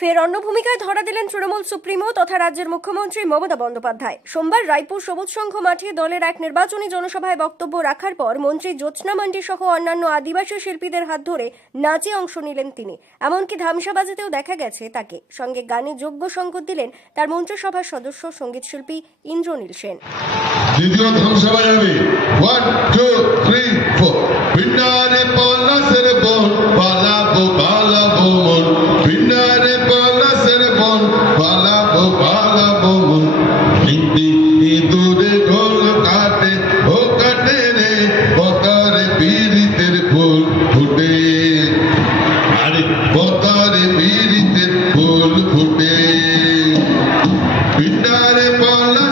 ফের অন্য ভূমিকায় ধরা দিলেন তৃণমূল সুপ্রিমো তথা রাজ্যের মুখ্যমন্ত্রী মমতা বন্দ্যোপাধ্যায়। সোমবার রায়পুর সবুজ সংঘ মাঠে দলের এক নির্বাচনী জনসভায় বক্তব্য রাখার পর মন্ত্রী জ্যোৎস্না মান্ডি সহ অন্যান্য আদিবাসী শিল্পীদের হাত ধরে নাচে অংশ নিলেন তিনি। এমনকি ধামসাবাজিতেও দেখা গেছে তাকে। সঙ্গে গানে যোগ্য সঙ্গত দিলেন তার মন্ত্রিসভার সদস্য সংগীত শিল্পী ইন্দ্রনীল সেন। দ্বিতীয় ওয়ান টু থ্রি পিন্ডারে পলাশের বন পালাবো পালাবো মন। হিন্দি ইঁদুরে ঢোল কাটে, ও কাটে রে পতারে পীড়িতের ফুল ফুটে। আরে পতারে পীড়িতের ফুল ফুটে। পিন্ডারে পলাশের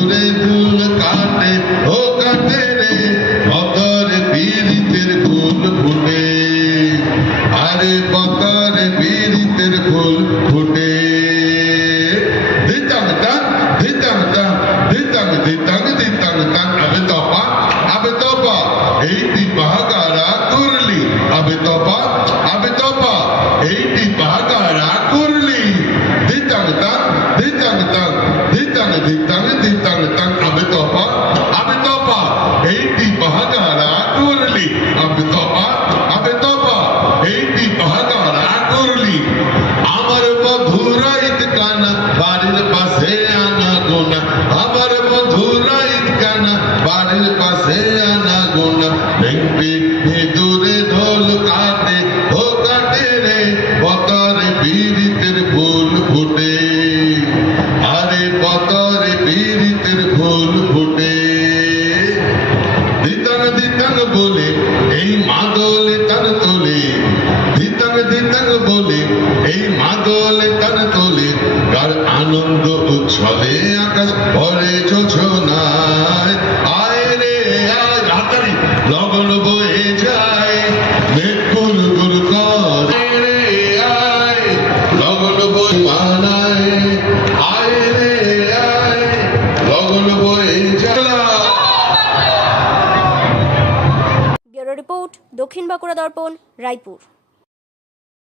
ইঁদুরে চুল কাটে ও কাটে রে। পতরে পীড়িতের ফুল ফুটে। আরে পতরে পীড়িতের ফুল আমার বধুরাইত কানা বাড়ির পাশে আনা গোনা। আমার বধুরাইত কানা বাড়ির পাশে আনা গোনা। দেখবি দূরে এই মাদলে তার তোলে কার আনন্দ উচ্ছলে আকাশ পরে যোছনায় আয় রে আয় রাতারি লগন বয়ে যায় করে রে, আয় লগন বই মানায়। আয় রে, আয় লগন বয়ে যায়। রিপোর্ট দক্ষিণ বাঁকুড়া দর্পণ, রায়পুর।